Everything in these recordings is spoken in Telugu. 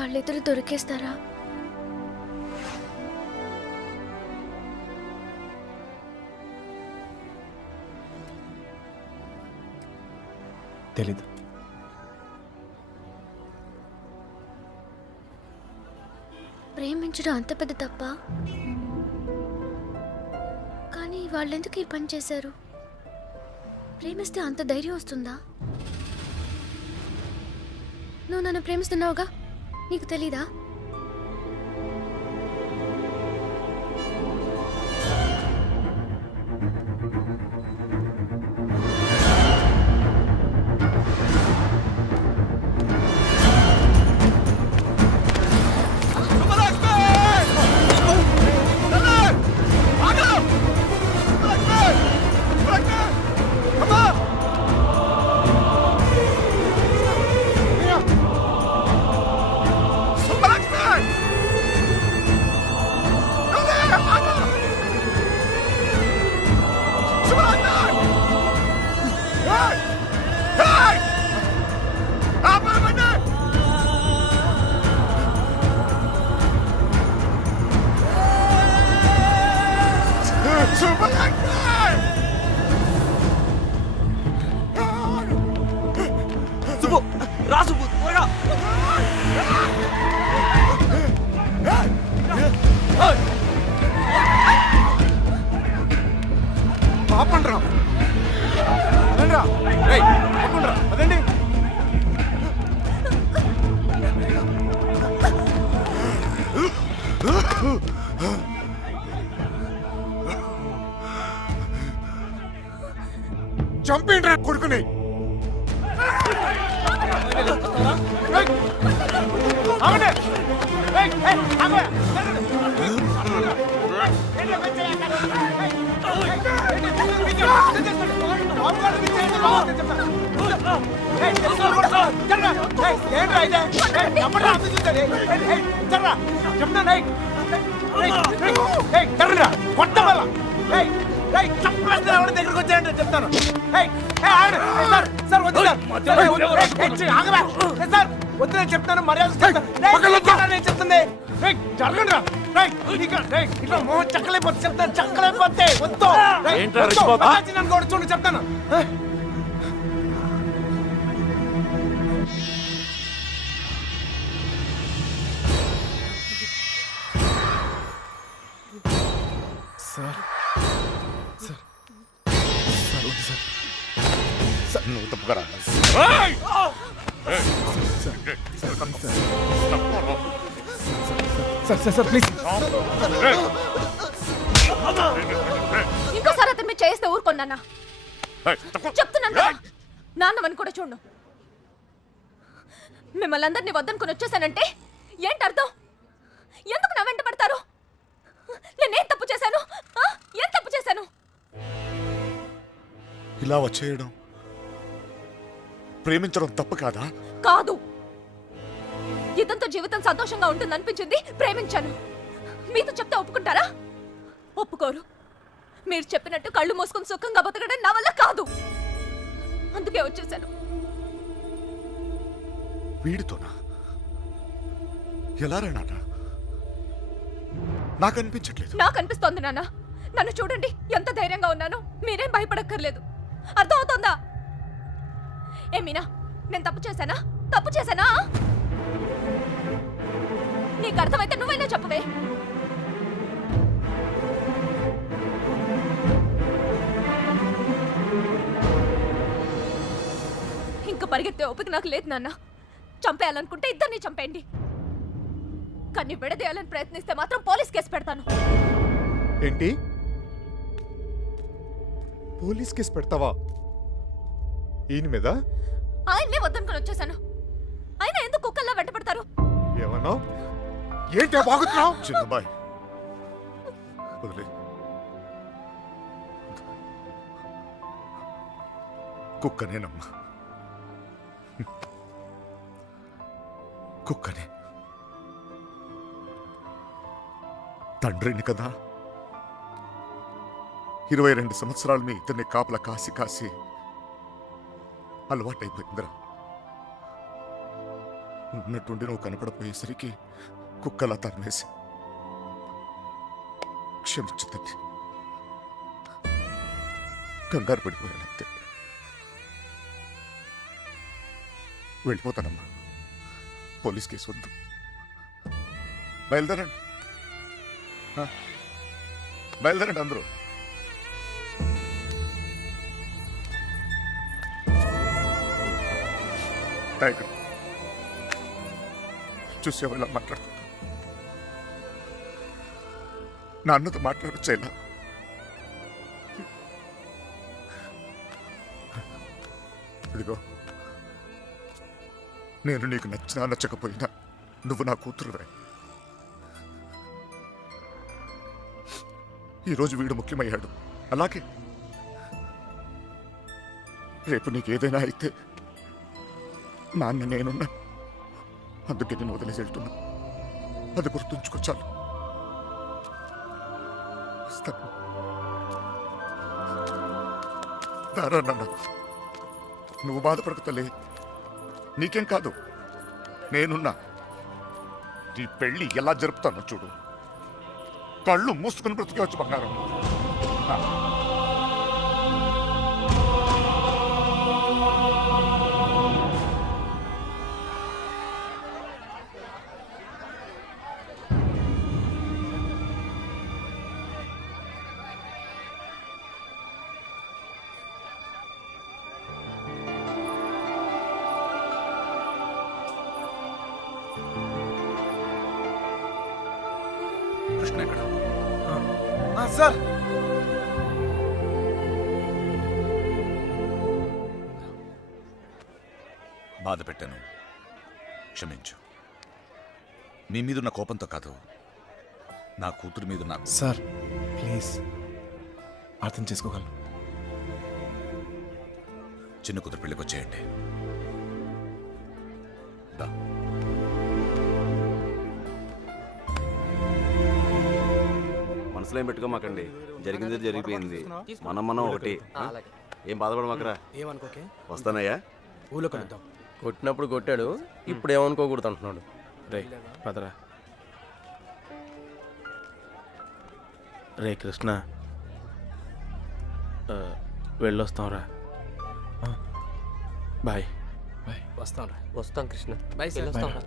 వాళ్ళిద్దరు దొరికేస్తారా? తెలీదు. ప్రేమించడం అంత పెద్ద తప్ప? కానీ వాళ్ళెందుకు ఈ పని చేశారు? ప్రేమిస్తే అంత ధైర్యం వస్తుందా? నువ్వు నన్ను ప్రేమిస్తున్నావుగా, నీకు తెలీదా? చంపేంట్రా కొడుకుని. దగ్గరకు వచ్చాయంటే చెప్తాను. వద్దు చెప్తాను, మర్యాద చెప్తుంది. జరగండి ఇట్లా మోహన్ చక్కలైపోతే చెప్తాను, చక్కలైపోతే వద్దు నన్ను కూడా చూడండి చెప్తాను. సార్ సార్ సార్ వద్దు సార్. సార్ నువ్వు తప్పుకరా. Sir sir sir please. ఇంకోసారి అతను మీరు చేస్తే ఊరుకోండి. చెప్తున్నాను కదా, నాన్నవని కూడా చూడు. మిమ్మల్ని అందరినీ వద్దనుకుని వచ్చేసానంటే ఏంటి అర్థం? ఎందుకు నా వెంట పడతారు? నేనేం తప్పు చేశాను? ఏం తప్పు చేశాను? ఇలా వచ్చేయడం ప్రేమించడం తప్పు కాదా? కాదు. ఇతంతో జీవితం సంతోషంగా ఉంటుంది అనిపించింది, ప్రేమించాను. మీతో చెప్తే ఒప్పుకుంటారా? ఒప్పుకోరు. మీరు చెప్పినట్టు కళ్ళు మూసుకొని సుఖంగా బతకడం నా వల్ల కాదు. అందుకే వచ్చేసాను. వీడితోనా? ఎలా రేనాట? నాకు అనిపించట్లేదు. నాకు అనిపిస్తోంది నాన్న. నన్ను చూడండి, ఎంత ధైర్యంగా ఉన్నాను. మీరేం భయపడక్కర్లేదు. అర్థం అవుతోందా? ఏమీనా, నేను తప్పు చేశానా? తప్పు చేశానా? నీకు అర్థమైతే నువ్వైనా చెప్పవే. ఇంక పరిగెత్తే ఓపిక నాకు లేదు నాన్న. చంపేయాలనుకుంటే ఇద్దరిని చంపేయండి. కానీ విడదీయాలని ప్రయత్నిస్తే మాత్రం పోలీస్ కేసు పెడతాను. ఏంటి? పోలీస్ కేసు పెడతావా? ఈయన మీద? ఆయన్నే వద్దనుకుని వచ్చేసాను. ఆయన ఎందుకు కుక్కల్లా వెంట పెడతారు? ఏమన్నావు? ఏంటి బాగుతున్నావు? చిన్నబాయ్ వదిలే. కుక్కనేనమ్మా, కుక్కనే. తండ్రిని కదా, 22 సంవత్సరాలు మీ ఇద్దరిని కాపలా కాసి కాసి అలవాటైపోయిందిరా. ఉన్నట్టుండి నువ్వు కనపడపోయేసరికి కుక్కలా తరిమేసి క్షమించు తల్లి. కంగారు పడిపోయాను అంతే. వెళ్ళిపోతానమ్మా. పోలీస్ కేసు వద్దు. బయలుదేరండి. బయలుదేరండి అందరూ. ఇక్కడ చూసేవాళ్ళు ఇలా మాట్లాడుతున్నా. నాన్నతో మాట్లాడొచ్చేలా. ఇదిగో, నేను నీకు నచ్చినా నచ్చకపోయినా నువ్వు నా కూతురువే. ఈరోజు వీడు ముఖ్యమయ్యాడు, అలాగే రేపు నీకేదైనా అయితే నాన్న నేనున్నా. అందుకే నేను వదిలేసి వెళ్తున్నా. అది గుర్తుంచుకో చాలు. వస్తాను. దారా నాన్న, నువ్వు బాధపడకు తల్లి. నీకేం కాదు, నేనున్నా. నీ పెళ్ళి ఎలా జరుపుతానో చూడు. కళ్ళు మూసుకుని బ్రతికేవచ్చు బంగారం. కృష్ణ ఎక్కడ? సార్, బాధ పెట్టాను, క్షమించు. నీ మీదున్న కోపంతో కాదు, నా కూతురు మీద నాకు. సార్ ప్లీజ్ అర్థం చేసుకోగలను. చిన్న కూతురు పెళ్ళికి వచ్చేయండి. దా. మనసులో ఏం పెట్టుకోమాకండి, జరిగింది జరిగిపోయింది. మనం ఒకటి. ఏం బాధపడమాకరా. ఏమనుకోకే, వస్తానయ్యా. ఊళ్ళో కలుద్దాం. కొట్టినప్పుడు కొట్టాడు, ఇప్పుడు ఏమనుకోకూడదు అంటున్నాడు. రే పదరా. రే కృష్ణ, వెళ్ళొస్తాంరా. బాయ్. బాయ్. వస్తాం. వస్తాం కృష్ణ. Bye sir. వెళ్ళొస్తాంరా.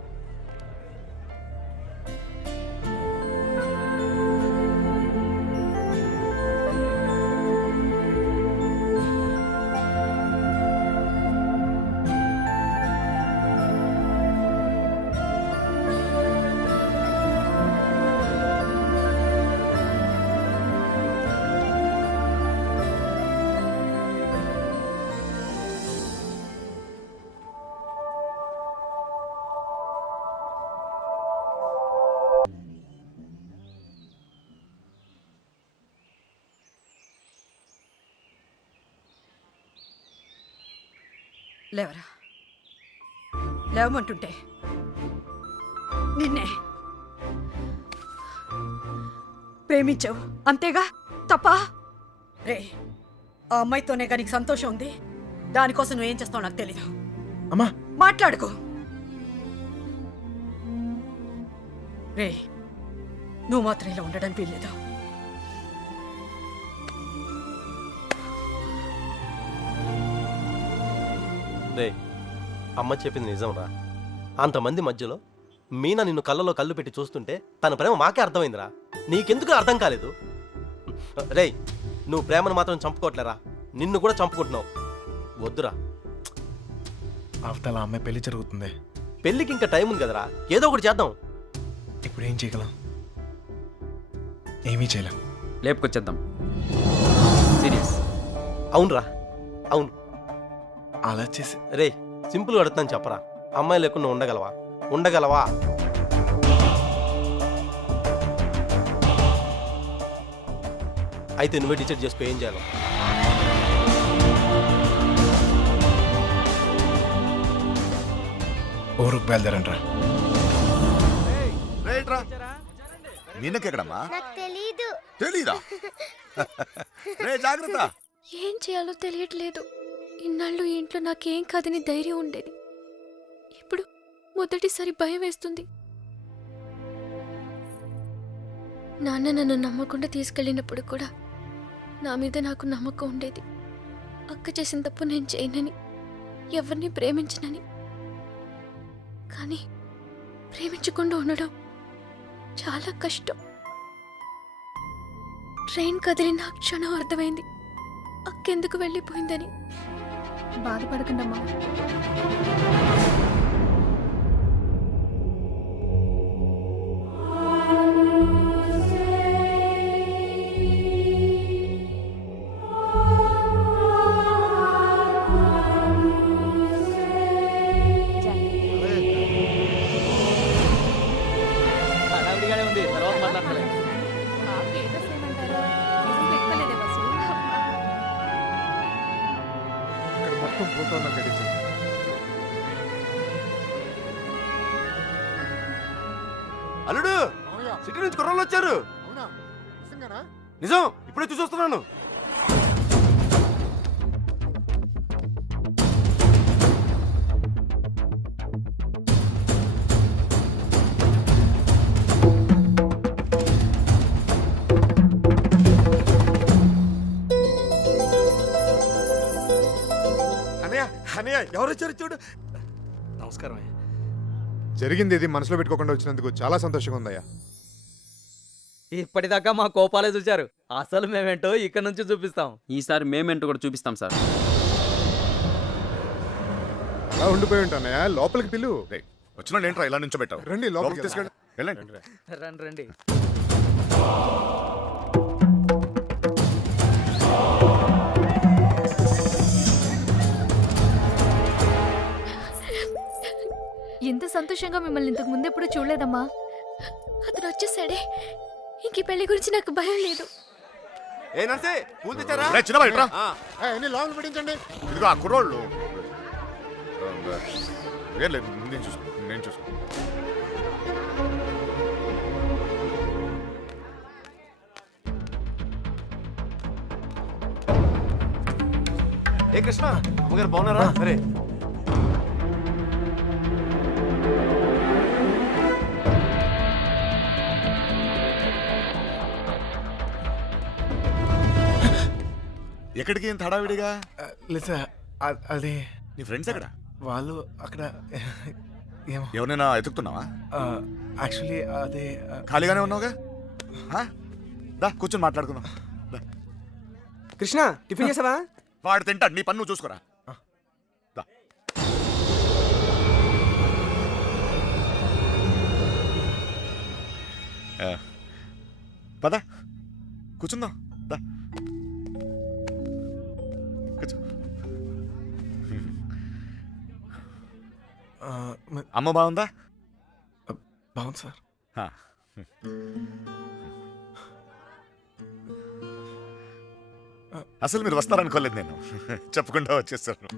లేవరా, లేవమంటుంటే నిన్నే ప్రేమించావు అంతేగా, తప్ప? రే, ఆ అమ్మాయితోనే కానీ నీకు సంతోషం ఉంది. దానికోసం నువ్వేం చేస్తావు నాకు తెలీదు. అమ్మా మాట్లాడుకో. రే, నువ్వు మాత్రం ఇలా ఉండడానికి వీల్లేదు. రే, అమ్మ చెప్పింది నిజంరా. అంతమంది మధ్యలో మీనా నిన్ను కళ్ళలో కళ్ళు పెట్టి చూస్తుంటే తన ప్రేమ మాకే అర్థమైందిరా. నీకెందుకు అర్థం కాలేదు? రేయ్, నువ్వు ప్రేమను మాత్రం చంపుకోవట్లేరా, నిన్ను కూడా చంపుకుంటున్నావు. వద్దురా. అవతల అమ్మాయి పెళ్లి జరుగుతుంది. పెళ్ళికి ఇంకా టైం ఉంది కదరా, ఏదో ఒకటి చేద్దాం. ఇప్పుడు ఏం చేయగలం? ఏమీ చేయలేం. లేపుకొచ్చేద్దాం. సీరియస్. అవునరా, అవును. అలా చేసి రే, సింపుల్గా అడుగుతాను చెప్పరా, అమ్మాయి లేకుండా ఉండగలవా? ఉండగలవా? అయితే నువ్వే డిసైడ్ చేసుకో ఏం చేయాలో. ఊరుకు బయలుదేరంట్రా. మీనకెక్కడమ్మా? తెలీదు. తెలీదా? రే జాగ్రత్త. ఏం చేయాలో తెలియట్లేదు. ఇన్నాళ్ళు ఈ ఇంట్లో నాకేం కాదని ధైర్యం ఉండేది. ఇప్పుడు మొదటిసారి భయం వేస్తుంది. నాన్న నన్ను నమ్మకుండా తీసుకెళ్ళినప్పుడు కూడా నా మీద నాకు నమ్మకం ఉండేది. అక్క చేసిన తప్పు నేను చేయనని, ఎవరిని ప్రేమించనని. కానీ ప్రేమించకుండా ఉండడం చాలా కష్టం. ట్రైన్ కదిలిన క్షణం అర్థమైంది అక్కెందుకు వెళ్ళిపోయిందని. బాధపడకండమ్మా. ఇక్కడ మొత్తం పోతాను గడిచి. అల్లుడు సిటీ నుంచి కుర్రోళ్ళు వచ్చారు. నిజం, ఇప్పుడే చూసొస్తున్నాను. అనయ్య అనయ్య ఎవరు వచ్చారు చూడు. నమస్కారం అయ్యా. జరిగింది ఇది మనసులో పెట్టుకోకుండా వచ్చినందుకు చాలా సంతోషంగా ఉందయ్యా. ఇప్పటిదాకా మా కోపాలే చూశారు, అసలు మేమేంటో ఇక్కడ నుంచి చూపిస్తాం. ఈసారి మేమేంటో కూడా చూపిస్తాం సార్. అలా ఉండిపోయి ఉంటానయ్యా, లోపలికి పిలు. వచ్చిన ఏంట్రా ఇలా నుంచో పెట్టావు? రండి లోపలికి తీసుకెళ్ళి వెళ్ళండి. రండి రండి. ఇంత సంతోషంగా మిమ్మల్ని ఇంతకు ముందు ఎప్పుడు చూడలేదమ్మా. అతను వచ్చేసాడే, ఇంక ఈ పెళ్లి గురించి నాకు భయం లేదు. ఏ నర్సే, పూలు తెచ్చారా? రేయ్, చిన్నబాయ్, ఇట్రా. అన్ని లోపల పెట్టించండి. ఇదిగో ఆ కుర్రోళ్ళు. ఏం లేదు, నేను చూసుకో. ఏ కృష్ణ, అమ్మగారు బాగున్నారా? సరే. ఎక్కడికి ఇంత హడావిడిగా? లేదు సార్, అది నీ ఫ్రెండ్స్ ఎక్కడ? వాళ్ళు అక్కడ ఏమో. ఎవరైనా ఎతుకుతున్నావా? యాక్చువల్లీ అదే ఖాళీగానే ఉన్నావుగా? దా కూర్చొని మాట్లాడుకుందాం. దా. కృష్ణ, టిఫిన్ చేసావా? వాడు తింటాడు, నీ పన్ను నువ్వు చూసుకోరా. దా. పద కూర్చుందాం. దా కూర్చో. అమ్మ బాగుందా? బాగుంది సార్. హా. అసలు మీరు వస్తారనుకోలేదు నేను, చెప్పకుండా వచ్చేసాను.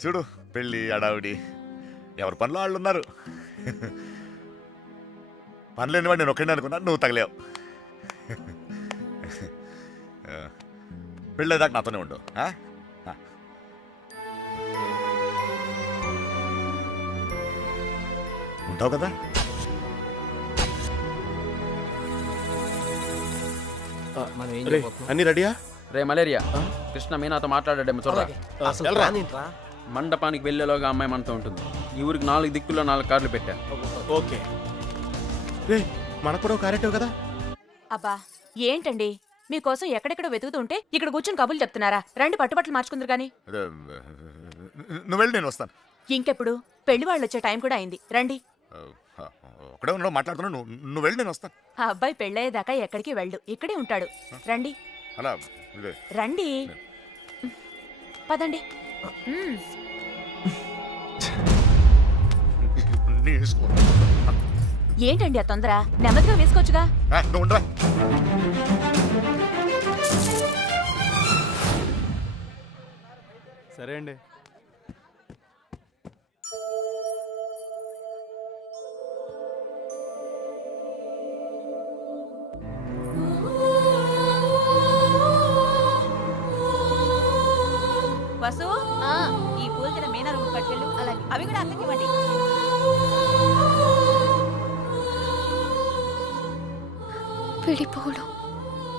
చూడు, పెళ్ళి అడావిడి, ఎవరి పనిలో వాళ్ళు ఉన్నారు. పనిలేని వాడు నేను ఒక్కడే అనుకున్నా, నువ్వు తగలేవు. పెళ్ళేదాకా నాతోనే ఉండు. ఉంటావు కదా? అన్ని రెడీయా? రే మలేరియా, కృష్ణ మీనాతో మాట్లాడాడేమో చూడరా. అసలు ప్లాన్ ఏంట్రా? మండపానికి వెళ్ళేలోగా అమ్మాయి మనతో ఉంటుంది. ఈ ఊరికి 4 దిక్కుల్లో 4 కార్లు పెట్టా. ఓకే. రే, మనకు కూడా క్యారెక్టర్ కదా? అబ్బా ఏంటండి, మీకోసం ఎక్కడెక్కడ వెతుకుతుంటే ఇక్కడ కూర్చొని కబుర్లు చెప్తున్నారా? రండి, పట్టుబట్టలు మార్చుకుందరు గాని. అదే, నువ్వు వెళ్ళి నేను వస్తాను. ఇంకెప్పుడు? పెళ్లి వాళ్ళు వచ్చే టైం కూడా అయింది, రండి. ఒకడే ఉన్నావు, మాట్లాడుతున్నా. నువ్వు వెళ్ళి నేను వస్తాను. ఆ అబ్బాయి పెళ్ళయ్యేదాకా ఎక్కడికి వెళ్ళు, ఇక్కడే ఉంటాడు. రండి అలా ఇదే. రండి, పదండి. నీ ఇష్టం. ఏంటండి ఆ తొందర? నెమ్మదిగా వేసుకోవచ్చుగా. నువ్వు ఉండరా. సరే అండి. వసు ఈ పూలు తిన మీనా రూమ్ పట్టుకెళ్ళు అలాగే అవి కూడా అత్తకి ఇవ్వండి. విడిపోవడం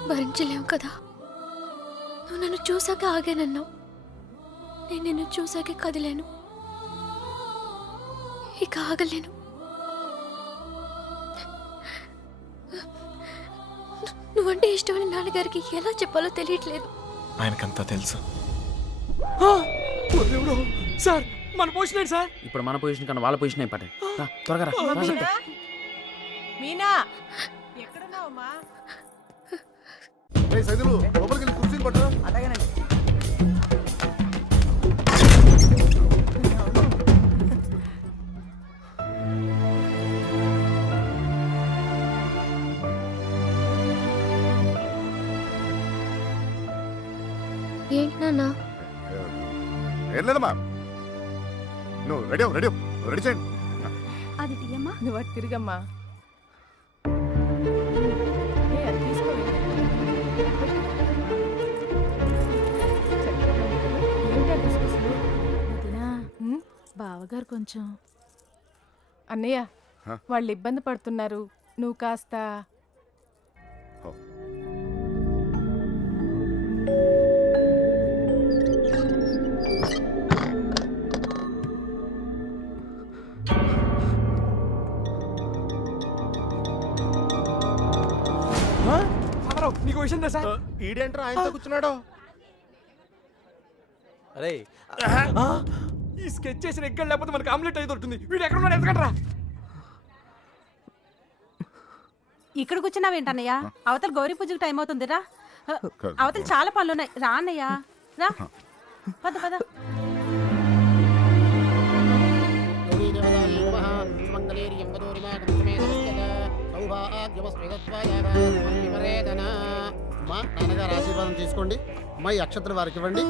భరించలేం కదా. నువ్వు నన్ను చూసాక ఆగానన్నావు, నేను నిన్ను చూసాకే కదిలేను, ఇక ఆగలేను. నువ్వంటే ఇష్టమైన నాన్నగారికి ఎలా చెప్పాలో తెలియట్లేదు. ఆయనకంతా తెలుసు. సార్ మన పొజిషన్ ఏంటి సార్? ఇప్పుడు మన పొజిషన్ కన్నా వాళ్ళ పొజిషన్ ఇంపార్టెంట్. త్వరగా రా, రా చెప్తా. మీనా ఎక్కడున్నావమ్మా? సైదులు లోపలికి వెళ్ళి కుర్చీలు పట్టరా. అలాగేనండి. ఏంటి నాన్న? ఏం లేదమ్మా, నువ్వు రెడీ రెడీ చేయండి. అది తీయమ్మా. నువ్వు అటు తిరిగమ్మా. బావగారు కొంచెం అన్నయ్య హ? వాళ్ళు ఇబ్బంది పడుతున్నారు, నువ్వు కాస్త ఓ. నీకు విషయం తెలుసా? ఈడేంట్రా ఆయనతో కూర్చున్నాడు? అరే ఈ స్కెచ్ చేసిన ఎక్కడ లేకపోతే మనకి ఆమ్లెట్ అయి దొరుకుతుంది. వీడు ఎక్కడ ఉన్నాడు ఎందుకంటారా? ఇక్కడ కూర్చున్నావేంటన్నయ్య? అవతల గౌరీ పూజకు టైం అవుతుందిరా. అవతల చాలా పనులు ఉన్నాయి, రా అన్నయ్య రా. పద పద. నాన్నగారు ఆశీర్వాదం తీసుకోండి. అమ్మాయి అక్షతలు వారికి ఇవ్వండి.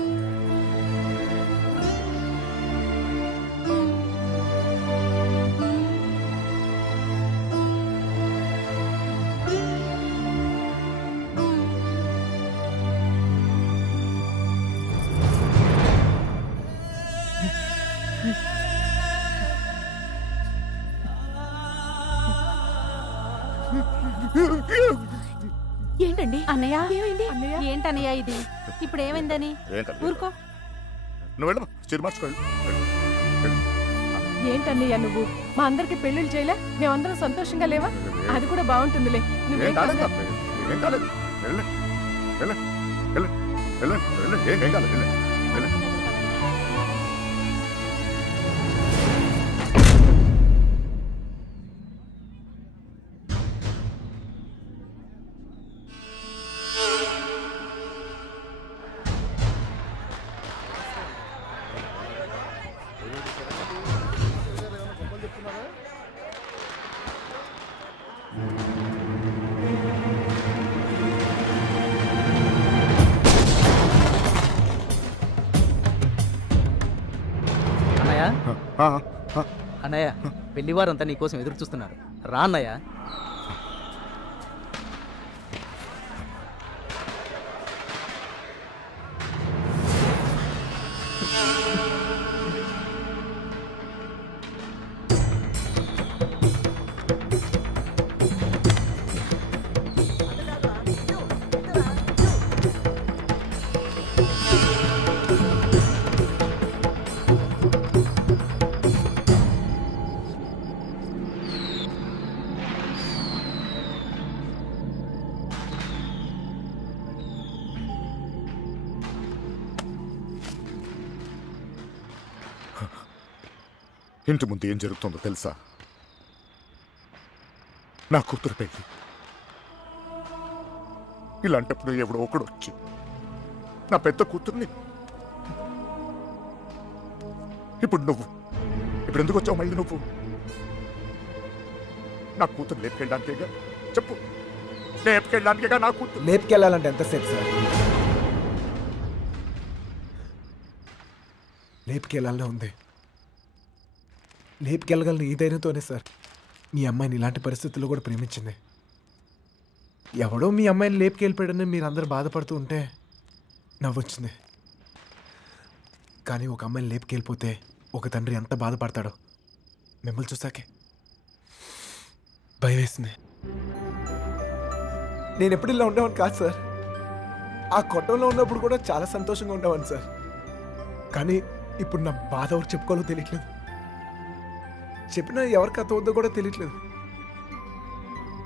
ఏంటండి అన్నయ్య? ఏంటన్నయ్య ఇది? ఇప్పుడు ఏమైందని? ఏం కాదు. ఊరుకో. నువ్వు వెళ్ళమ్మా, చీర మార్చుకోండి. ఏంటన్నయ్య నువ్వు మా అందరికి పెళ్లిళ్ళు చేయలే? మేమందరం సంతోషంగా లేవా? అది కూడా బాగుంటుందిలే. ఏం కాలేదు, ఏం కాలేదు. వెళ్ళండి వెళ్ళండి వెళ్ళండి వెళ్ళండి వెళ్ళండి, ఏం కాలేదు. వెళ్ళండి వెళ్ళండి. అన్నయ్య ఆ, ఆ. అన్నయ్య పెళ్లివారంతా నీ కోసం ఎదురు చూస్తున్నారు, రా అన్నయ్య. ఇంటి ముందు ఏం జరుగుతుందో తెలుసా? నా కూతురు పెళ్ళి. ఇలాంటప్పుడు ఎవడో ఒకడు వచ్చి నా పెద్ద కూతుర్ని, ఇప్పుడు ఇప్పుడు ఎందుకు వచ్చావు మళ్ళీ నువ్వు? నా కూతురు లేపుకెళ్ళడానికేగా? చెప్పు, లేపుకెళ్ళడానికేగా నా కూతురు? లేపుకెళ్ళాలంటే ఎంతసేపు సార్? లేపుకెళ్ళాలనే ఉంది. లేపుకెళ్ళగలను ఈ ధైర్యంతోనే సార్ మీ అమ్మాయిని ఇలాంటి పరిస్థితుల్లో కూడా ప్రేమించింది. ఎవడో మీ అమ్మాయిని లేపుకెళ్ళిపోయాడని మీరు అందరూ బాధపడుతూ ఉంటే నవ్వొచ్చింది. కానీ ఒక అమ్మాయిని లేపుకెళ్ళిపోతే ఒక తండ్రి ఎంత బాధపడతాడో మిమ్మల్ని చూసాకే భయం వేసింది. నేను ఎప్పుడు ఇలా ఉండేవాడిని కాదు సార్. ఆ కొట్టంలో ఉన్నప్పుడు కూడా చాలా సంతోషంగా ఉండేవాడిని సార్. కానీ ఇప్పుడు నా బాధ ఎవరు చెప్పుకోవాలో తెలియట్లేదు. చెప్పినా ఎవరికి అర్థం అవుతుందో కూడా తెలియట్లేదు.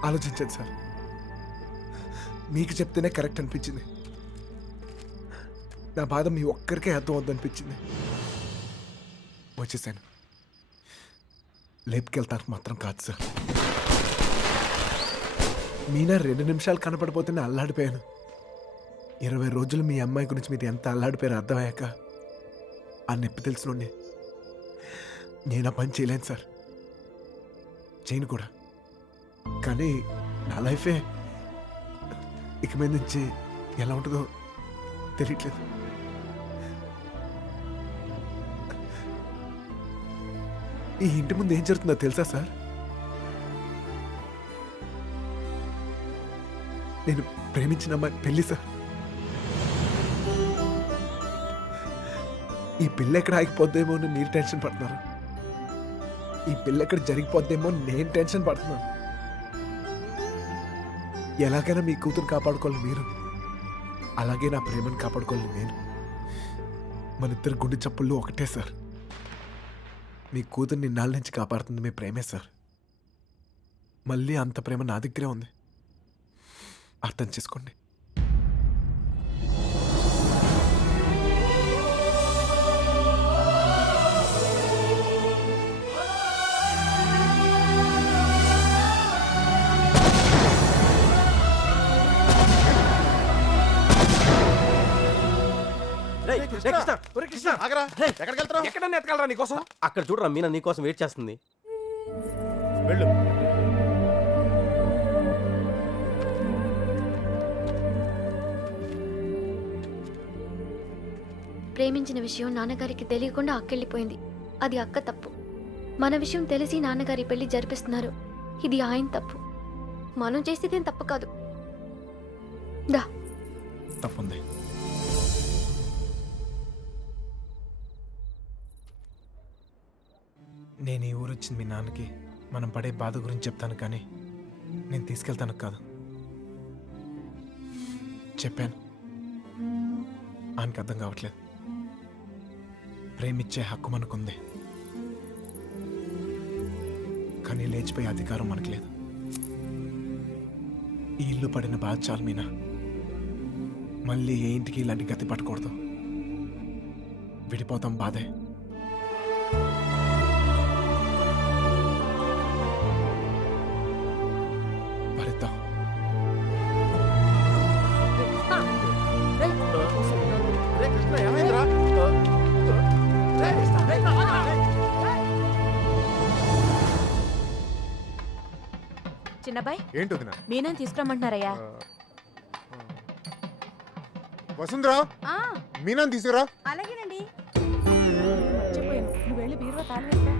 ఆలోచించండి సార్. మీకు చెప్తేనే కరెక్ట్ అనిపించింది. నా బాధ మీ ఒక్కరికే అర్థం అవుద్దు అనిపించింది. వచ్చేసాను. లేపుకెళ్తారు మాత్రం కాదు సార్. మీనా 2 నిమిషాలు కనపడిపోతేనే అల్లాడిపోయాను. 20 రోజులు మీ అమ్మాయి గురించి మీరు ఎంత అల్లాడిపోయారో అర్థమయ్యాక ఆ నొప్పి తెలిసినండి నేను ఆ పని చేయలేను సార్. చేయను కూడా. కానీ నా లైఫే ఇక మీద నుంచి ఎలా ఉంటుందో తెలియట్లేదు. ఈ ఇంటి ముందు ఏం జరుగుతుందో తెలుసా సార్? నేను ప్రేమించిన అమ్మాయి పెళ్లి సార్. ఈ పిల్ల ఎక్కడ ఆగిపోద్దేమో అని మీరు టెన్షన్ పడుతున్నారు. ఈ పిల్ల ఎక్కడ జరిగిపోద్దేమో నేను టెన్షన్ పడుతున్నాను. ఎలాగైనా మీ కూతురు కాపాడుకోవాలి మీరు, అలాగే నా ప్రేమను కాపాడుకోవాలి నేను. మన ఇద్దరు గుండె చప్పుళ్ళు ఒకటే సార్. మీ కూతుర్ని ఇన్నాళ్ళ నుంచి కాపాడుతుంది మీ ప్రేమే సార్. మళ్ళీ అంత ప్రేమ నా దగ్గరే ఉంది. అర్థం చేసుకోండి. రేయ్, కృష్ణ, ఒరే కృష్ణ ఆగరా రేయ్, ఎక్కడికి వెళ్తావు? ఎక్కడన్నా ఎతకాలరా నీకోసం? అక్కడ చూడరా మీనా నీకోసం వెయిట్ చేస్తుంది. వెళ్ళు. ప్రేమించిన విషయం నాన్నగారికి తెలియకుండా అక్కెళ్ళిపోయింది. అది అక్క తప్పు. మన విషయం తెలిసి నాన్నగారి పెళ్లి జరిపిస్తున్నారు. ఇది ఆయన తప్పు. మనం చేసేదేం తప్పు కాదు. దా. తప్పుంది. నేను ఈ ఊరు వచ్చింది మీ నాన్నకి మనం పడే బాధ గురించి చెప్తాను, కానీ నేను తీసుకెళ్తాను కాదు. చెప్పాను, ఆయనకి అర్థం కావట్లేదు. ప్రేమిచ్చే హక్కు మనకుంది, కానీ లేచిపోయే అధికారం మనకు లేదు. ఈ ఇల్లు పడిన బాధ చాలు మీనా. మళ్ళీ ఏ ఇంటికి ఇలాంటి గతి పట్టకూడదు. విడిపోతాం, బాధే. భరిద్దాం. రే కృష్ణ ఏమైందిరా? చిన్నబాయ్ ఏంటి వదినా? మీనని తీసుకురమ్మంటున్నారయ్యా. వసుంధరా, మీనాన్ని తీసుకురా. అలాగేనండి. మర్చిపోయాను, నువ్వు వెళ్ళి బీరువా తాళం వేస్తా.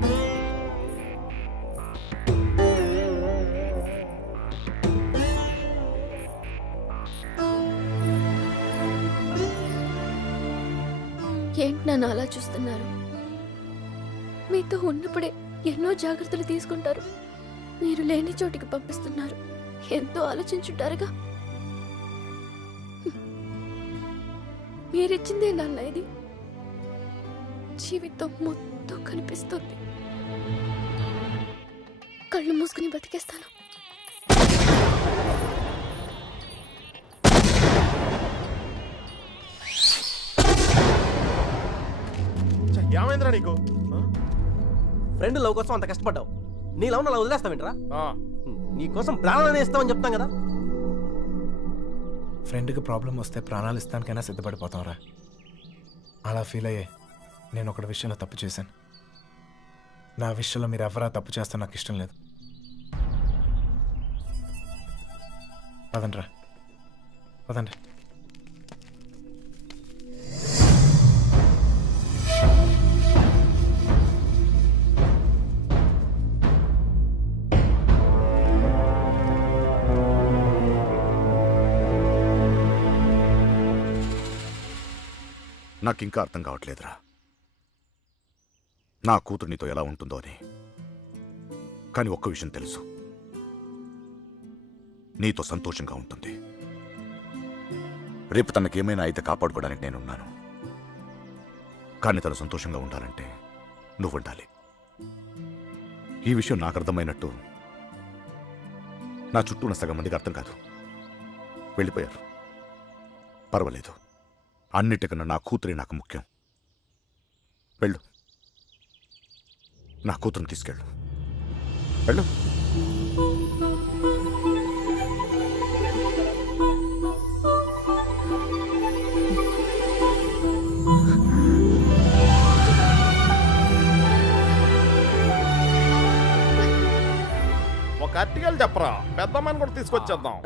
ఏంటి నన్ను అలా చూస్తున్నారు? మీతో ఉన్నప్పుడే ఎన్నో జాగ్రత్తలు తీసుకుంటారు. మీరు లేని చోటికి పంపిస్తున్నారు. ఎంతో ఆలోచించుంటారుగా. మీరిచ్చిందే నాన్న ఇది. జీవితం మొత్తం కనిపిస్తుంది. కళ్ళు మూసుకుని బతికేస్తాను. ఏమైందిరా నీకు? ఫ్రెండ్ లవ్ కోసం అంత కష్టపడ్డావు. నీ లవ్ అలా వదిలేస్తావేంట్రా? ఆ, నీ కోసం ప్రాణాలనే ఇస్తామని చెప్తాం కదా. ఫ్రెండ్కి ప్రాబ్లం వస్తే ప్రాణాలు ఇస్తానికైనా సిద్ధపడిపోతాం రా. అలా ఫీల్ అయ్యే నేను ఒకటి విషయంలో తప్పు చేశాను. నా విషయంలో మీరు ఎవరా తప్పు చేస్తే నాకు ఇష్టం లేదు. పదండి రా, పదండి. నాకు ఇంకా అర్థం కావట్లేదురా. నా కూతురు నీతో ఎలా ఉంటుందో అని. కానీ ఒక్క విషయం తెలుసు, నీతో సంతోషంగా ఉంటుంది. రేపు తనకేమైనా అయితే కాపాడుకోవడానికి నేనున్నాను. కానీ తను సంతోషంగా ఉండాలంటే నువ్వు ఉండాలి. ఈ విషయం నాకు అర్థమైనట్టు నా చుట్టూ ఉన్న సగం మందికి అర్థం కాదు. వెళ్ళిపోయారు. పర్వాలేదు, అన్నిటికన్నా నా కూతురే నాకు ముఖ్యం. వెళ్ళు, నా కూతురుని తీసుకెళ్ళు. వెళ్ళు. ఒక అట్టికలు చెప్పరా, పెద్దమ్మని కూడా తీసుకొచ్చేద్దాం.